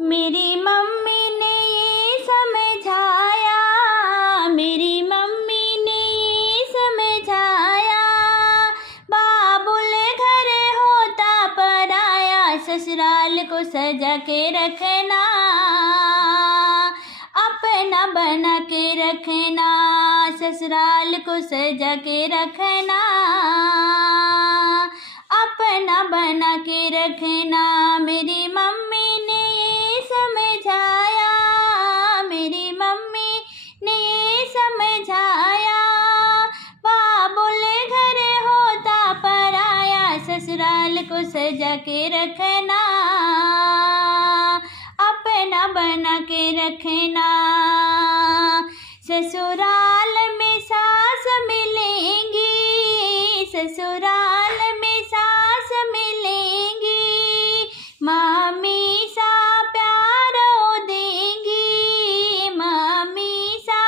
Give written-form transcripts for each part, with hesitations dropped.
मेरी मम्मी ने ये समझाया, मेरी मम्मी ने ये समझाया, बाबुल घर होता पराया, ससुराल को सजा के रखना, अपना बना के रखना, ससुराल को सजा के रखना, अपना बना के रखना। मेरी मम्मी ने ये समझाया, मेरी मम्मी ने ये समझाया, बाबुल घर होता पराया, ससुराल को सजा के रखना, अपना बना के रखना। ससुराल में सास मिलेंगी, ससुराल में सास मिलेंगी, मम्मी सा प्यारो देंगी, मम्मी सा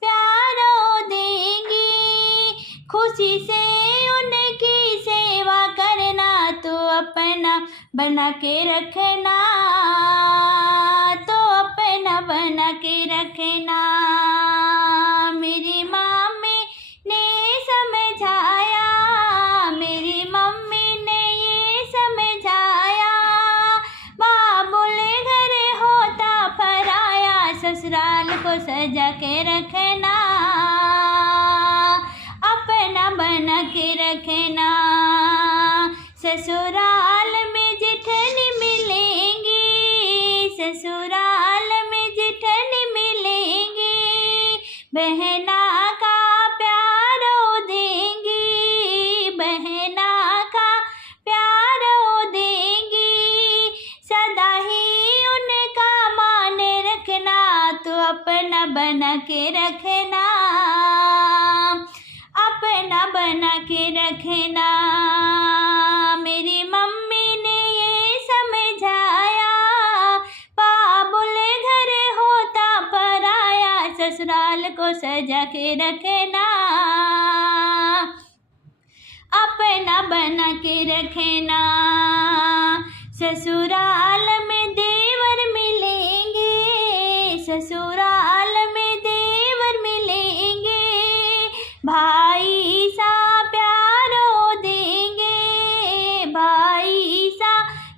प्यारो देंगी। खुशी से उनकी सेवा करना, तो अपना बना के रखना, तो अपना बना के रखना। मेरी मम्मी ने समझाया, मेरी मम्मी ने ये समझाया, बाबुल घर होता पराया, ससुराल को सजा के रखना, अपना बना के रखना। ससुराल में जेठनी मिलेंगी, ससुराल में जेठनी मिलेंगी, बहना का प्यारो देंगी, बहना का प्यारो देंगी। सदा ही उनका मान रखना, तो अपना बना के रखना, अपना बना के रखना। मेरी मम्मी ने ये समझाया, बाबुल घर होता पराया, ससुराल को सजा के रखना, अपना बना के रखना। ससुराल में देवर मिलेंगे, ससुराल में देवर मिलेंगे, भाई सा प्यारो देंगे, भाई सा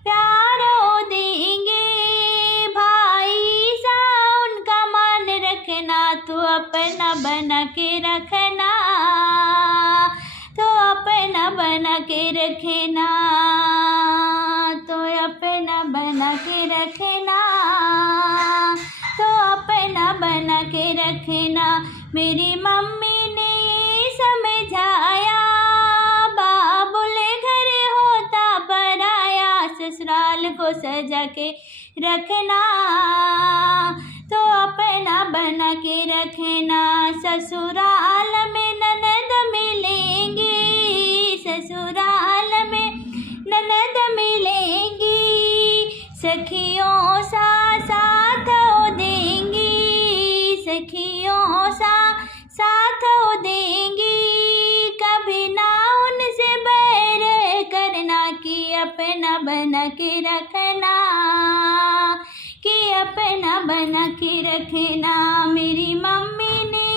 प्यारो देंगे, भाई सा उनका मान रखना, तो अपना बना के रखना, तो अपना बना के रखना, तो अपना बना के रखना, तो अपना बना के रखना। मेरी मम्मी ने ये समझाया, बाबुल घर होता पराया, ससुराल को सजा के रखना, तो अपना बना के रखना। ससुराल में ननद मिलेंगी, ससुराल में ननद मिलेंगी, सखियों सा साथ देंगी, सखियों सा साथ देंगी। कभी ना उनसे बैर करना, कि अपना बना के रखना, कि अपना बना के रखना। मेरी मम्मी ने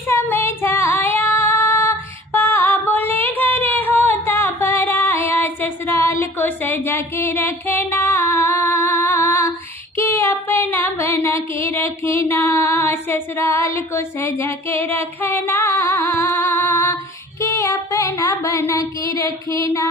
समझाया, बाबुल घर होता पराया, ससुराल को सजा के रखना, कि अपना बना के रखना, ससुराल को सजा के रखना, कि अपना बना के रखना।